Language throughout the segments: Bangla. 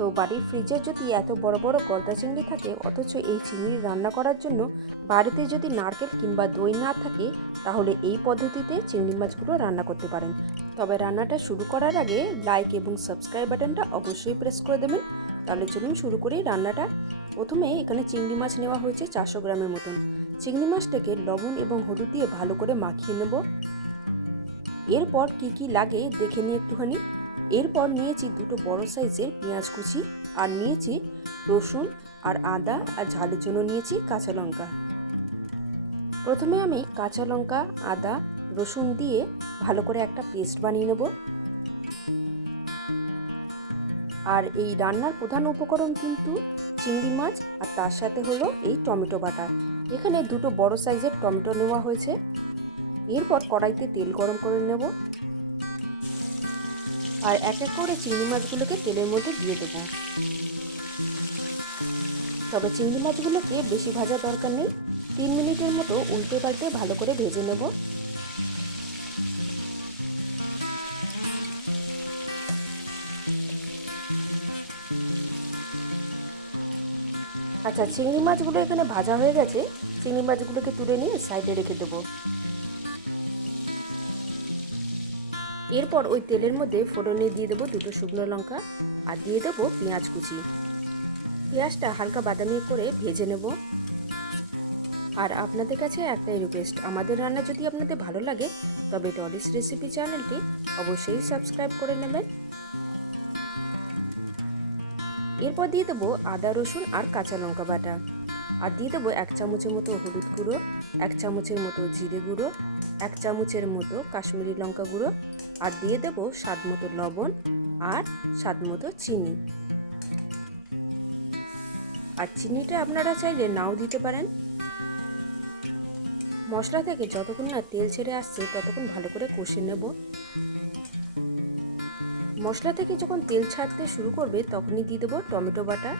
তো বাড়ির ফ্রিজে যদি এত বড় বড় গলদা চিংড়ি থাকে, অথচ এই চিংড়ি রান্না করার জন্য বাড়িতে যদি নারকেল কিংবা দই না থাকে, তাহলে এই পদ্ধতিতে চিংড়ি মাছগুলো রান্না করতে পারেন। তবে রান্নাটা শুরু করার আগে লাইক এবং সাবস্ক্রাইব বাটনটা অবশ্যই প্রেস করে দেবেন। তাহলে চলুন শুরু করি রান্নাটা। প্রথমে এখানে চিংড়ি মাছ নেওয়া হয়েছে 400 গ্রামের মতন। চিংড়ি মাছটাকে লবণ এবং হলুদ দিয়ে ভালো করে মাখিয়ে নেব। এরপর কি লাগে দেখে নিই একটুখানি। এরপর নিয়েছি দুটো বড় সাইজের পেঁয়াজ কুচি, আর নিয়েছি রসুন আর আদা, আর ঝালের জন্য নিয়েছি কাঁচা লঙ্কা। প্রথমে আমি কাঁচা লঙ্কা, আদা, রসুন দিয়ে ভালো করে একটা পেস্ট বানিয়ে নেব। আর এই রান্নার প্রধান উপকরণ কিন্তু চিংড়ি মাছ, আর তার সাথে হলো এই টমেটো বাটা। এখানে দুটো বড় সাইজের টমেটো নেওয়া হয়েছে। এরপর কড়াইতে তেল গরম করে নেব, আর এক এক করে চিংড়ি মাছগুলোকে তেলের মধ্যে দিয়ে দেব। তবে চিংড়ি মাছগুলোকে বেশি ভাজার দরকার নেই, 3 মিনিটের মতো উল্টে পাল্টে ভালো করে ভেজে নেব। আচ্ছা, চিংড়ি মাছগুলো এখানে ভাজা হয়ে গেছে। চিংড়ি মাছগুলোকে তুলে নিয়ে সাইডে রেখে দেবো। এরপর ওই তেলের মধ্যে ফোড়নে দিয়ে দেবো দুটো শুকনো লঙ্কা, আর দিয়ে দেবো পেঁয়াজ কুচি। পেঁয়াজটা হালকা বাদামি করে ভেজে নেব। আর আপনাদের কাছে একটাই রিকোয়েস্ট, আমাদের রান্না যদি আপনাদের ভালো লাগে তবে ডলিস রেসিপি চ্যানেলটি অবশ্যই সাবস্ক্রাইব করে নেবেন। এরপর দিয়ে দেবো আদা, রসুন আর কাঁচা লঙ্কা বাটা, আর দিয়ে দেবো 1 চামচের মতো হলুদ গুঁড়ো, 1 চামচের মতো জিরে গুঁড়ো, 1 চামচের মতো কাশ্মীরি লঙ্কা গুঁড়ো, আর দিয়ে দেবো স্বাদ মতো লবণ আর স্বাদ মতো চিনি। আর চিনিটা আপনারা চাইলে নাও দিতে পারেন। মশলা থেকে যতক্ষণ না তেল ছেড়ে আসছে ততক্ষণ ভালো করে কষে নেব। মশলা থেকে যখন তেল ছাড়তে শুরু করবে তখনই দিয়ে দেবো টমেটো বাটা।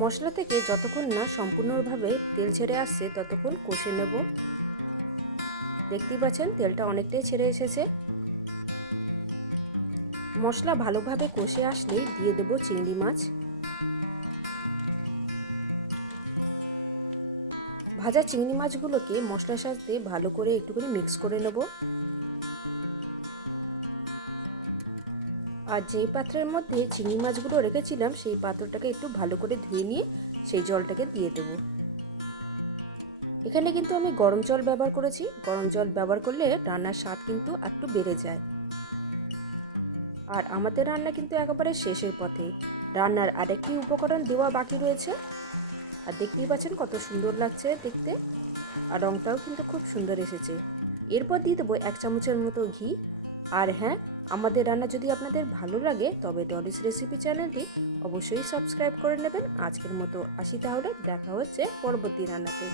মশলা থেকে যতক্ষণ না সম্পূর্ণভাবে তেল ছেড়ে আসছে ততক্ষণ কষে নেব। দেখতেই পাচ্ছেন তেলটা অনেকটাই ছেড়ে এসেছে। মশলা ভালোভাবে কষে আসলে দিয়ে দেব চিংড়ি মাছ। ভাজা চিংড়ি মাছগুলোকে মশলার সাথে ভালো করে একটুখানি মিক্স করে নেব। আর যেই পাত্রের মধ্যে চিংড়ি মাছগুলো রেখেছিলাম সেই পাত্রটাকে একটু ভালো করে ধুয়ে নিয়ে সেই জলটাকে দিয়ে দেব। এখানে কিন্তু আমি গরম জল ব্যবহার করেছি। গরম জল ব্যবহার করলে রান্নার স্বাদ কিন্তু একটু বেড়ে যায়। আর আমাদের রান্না কিন্তু একেবারে শেষের পথে। রান্নার আরেকটি উপকরণ দেওয়া বাকি রয়েছে, আর দেখতেই পাচ্ছেন কত সুন্দর লাগছে দেখতে, আর রঙটাও কিন্তু খুব সুন্দর এসেছে। এরপর দিয়ে দেবো 1 চামচের মতো ঘি। আর হ্যাঁ, আমাদের রান্না যদি আপনাদের ভালো লাগে তবে ডলিস রেসিপি চ্যানেলটি অবশ্যই সাবস্ক্রাইব করে নেবেন। আজকের মতো আসি, তাহলে দেখা হচ্ছে পরবর্তী রান্নাতে।